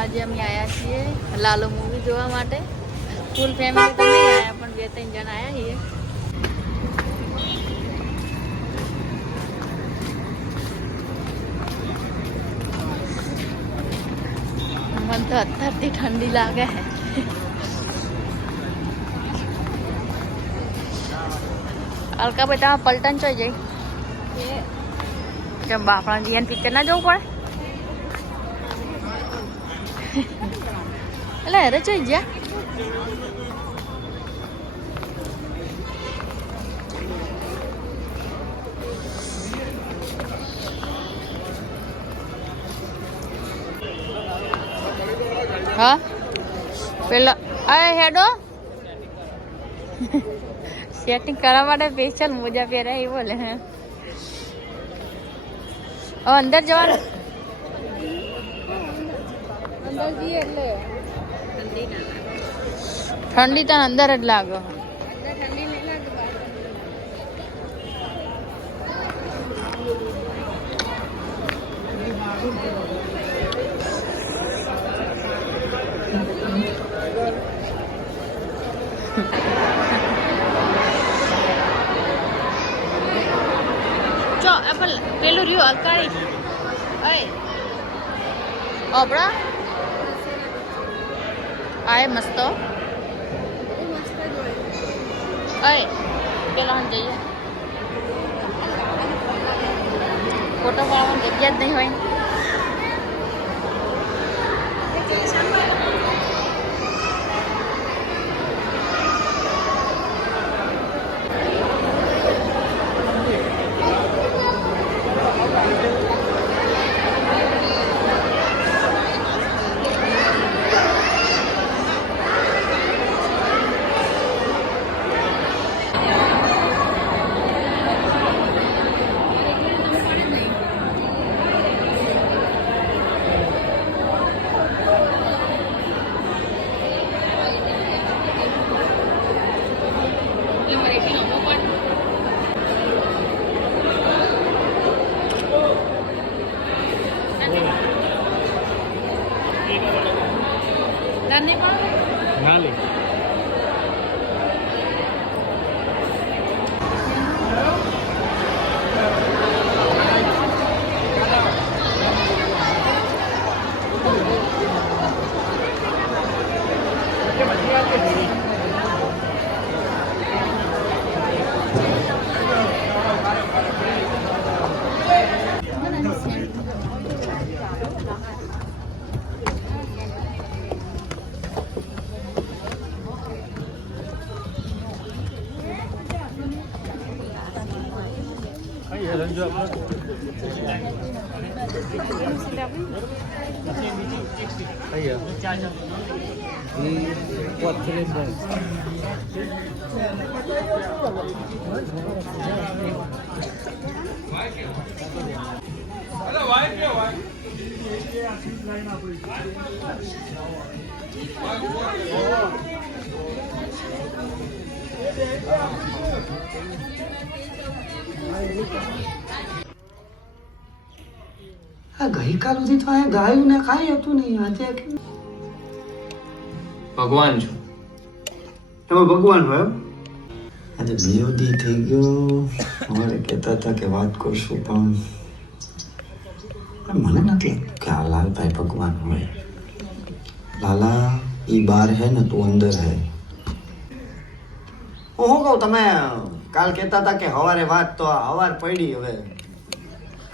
આજે અમે આવ્યા છીએ લાલો મૂવી જોવા માટે. ફૂલ ફેમિલી તો નહીં આવ્યા પણ 2-3 જણા આવ્યા છીએ. મને તો અત્યારથી ઠંડી લાગે છે. અલકા ભાઈ તમે પલટન ચોઈ જઈ કેમ બાપડા જીએન પિક્ચર ના જવું પડે એટલે અરે ચોઈ ગયા હા પેલા આ હેડો સેટિંગ કરવા માટે સ્પેશિયલ મોજા પહેર્યા એ બોલે હે અંદર જવાનું અંદર જઈએ એટલે ઠંડી તો અંદર જ લાગે ઠંડી નહીં લાગે ચો એપલ પેલું રહ્યું અલકારી અય ઓબડા આય મસ્ત અય પેલા હન જઈએ ફોટો પાડવાની જગ્યા જ નહીં હોય ના લે ગઈકાલ સુધી તો આ ગાયું ને કાંઈ હતું નહીં આજે ભગવાન છું એમાં ભગવાન હોય આજે બીજો દી થઈ ગયો અમારે કહેતા હતા કે વાત કરશું પણ મને નથી કે આ લાલભાઈ ભગવાન હોય લાલા ઈ બાર હે ને તું અંદર હે હું શું કહું તમે કાલ કહેતા હતા કે હવારે વાત તો હવાર પડી હવે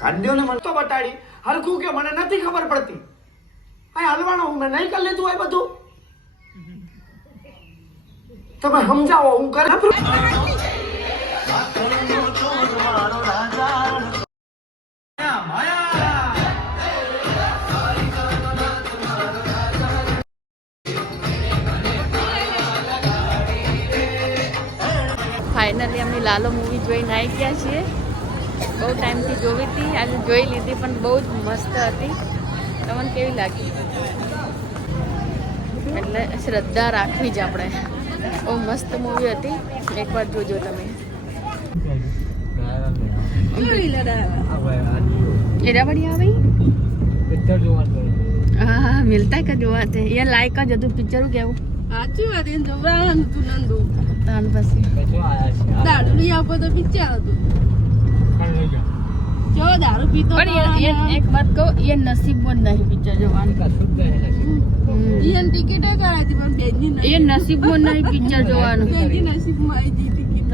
કાઢ્યો ને મને તો બતાડી હરખું કે મને નથી ખબર પડતી આ હલવાનો હું મેં નહીં કરી લીધું હોય બધું તમે સમજાવો હું કરે ફાઇનલી અમે લાલો મૂવી જોઈને આવી ગયા છીએ બહુ ટાઈમથી જોવી હતી આજે જોઈ લીધી પણ બહુ જ મસ્ત હતી તમને કેવી લાગી એટલે શ્રદ્ધા રાખવી જ આપણે બહુ મસ્ત મૂવી હતી એકવાર જોજો તમે એડા બઢિયા આવી હા મિલતા કે જોવા તે એ લાઈક જ હતું પિક્ચર કેવું સાચી વાત એને જોવડાવવાનું તું નંદુ તાન પછી દારૂ લઈ આપો તો પિક્ચર હતું જો દારૂ પીતો પણ એક વાત કહું એ નસીબમાં જ નહીં પિક્ચર જોવાનું એને ટિકિટ કરાવી પણ બેનજી એ નસીબમાં નહીં પિક્ચર જોવાનું બેનજી નસીબમાં આવી ગઈ ટિકિટ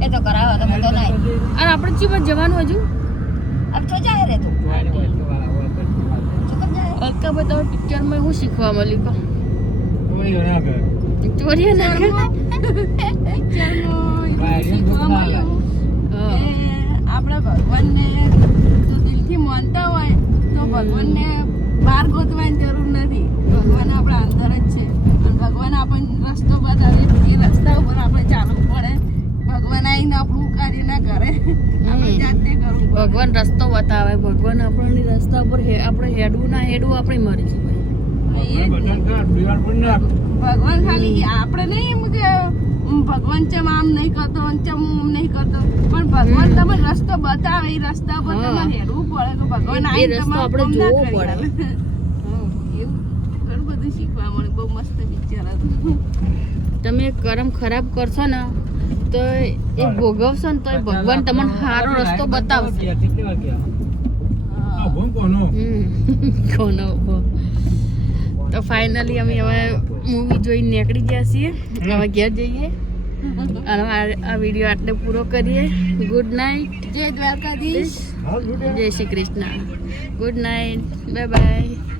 એ તો કરાવો તો બધો નહીં અને આપણે ચીમાં જવાનું હજુ अब तो जाए रे तू चुप जाए અલકા બતાવો પિક્ચરમાં શું શીખવા મળ્યું કહો ચોરીઓ ના કરે આપણે ભગવાનને જો દિલથી માનતા હોય તો ભગવાનને બહાર ગોતવાની જરૂર નથી ભગવાન આપણા અંદર જ છે અને ભગવાન આપણને રસ્તો બતાવે એ રસ્તા ઉપર આપણે ચાલવું પડે ભગવાન આવીને આપણું કાર્ય ના કરે આપણે જાતે કરવું પડે ભગવાન રસ્તો બતાવે ભગવાન આપણને રસ્તા પર આપણે હેડવું ના હેડવું આપણી મરજી એ જ ને. ભગવાન ખાલી આપણે નહીં એમ કે ભગવાન ચમ આમ નહીં કરતો ચમ આમ નહીં કરતો પણ ભગવાન તમે રસ્તો બતાવે એ રસ્તા પર તમારે હેડવું પડે કે ભગવાન એ આવીને રસ્તો તમારું આપણે કામ ના જોવો કરી પડે. આલે. એવું ઘણું બધું શીખવા મળે બહુ મસ્ત પિક્ચર હતું તમે કર્મ ખરાબ કરશો ને તો એ ભોગવશો ને તો એ ભગવાન તમને સારો રસ્તો બતાવશે કોનો ઉભો. તો ફાઇનલી અમે હવે મૂવી જોઈને નીકળી ગયા છીએ હવે ઘેર જઈએ અને આ વિડીયો આટલે પૂરો કરીએ ગુડ નાઇટ જય દ્વારકાધીશ જય Shri Krishna good night bye bye